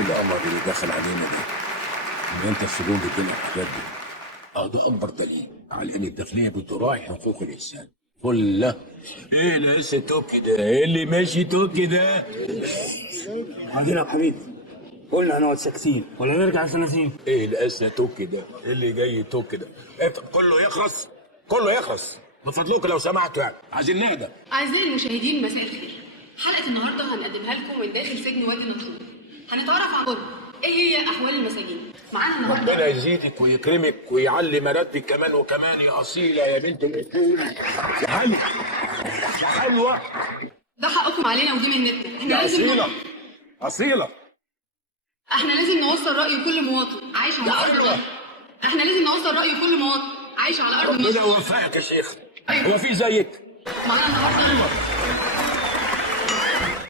القمر اللي دخل علينا ده من امتى السجون بتدينا الحاجات دي؟ ده اكبر دليل على ان الداخليه بتراعي حقوق الانسان. فله. ايه لسه توكي ده؟ ايه اللي ماشي توكي ده؟ بعدين يا حبيبي قلنا هنقعد ساكتين ولا نرجع سنتين. ايه لسه توكي ده؟ ايه اللي جاي توكي ده؟ كله يخلص، كله يخلص من فضلكم لو سمحتوا، يعني عايزين نهدى. أعزائي المشاهدين مساء الخير. حلقة النهاردة هنقدمها لكم من داخل سجن وادي النطرون. هنتعرف عن قرب إيه هي أحوال المساجين. معانا النهاردة ربنا يزيدك ويكرمك ويعلي مراتبك كمان وكمان يا اصيله يا بنت الاصول. يا حلوه يا حلوه. ده حقكم علينا ودي منتنا. يا اصيله اصيله. احنا لازم نوصل رأي كل مواطن عايش على أرض حلوة. مصر. احنا لازم نوصل رأي كل مواطن عايش على أرض ربنا مصر. يوفقك يا شيخ. أيوة. هو في زيك؟ معانا النهاردة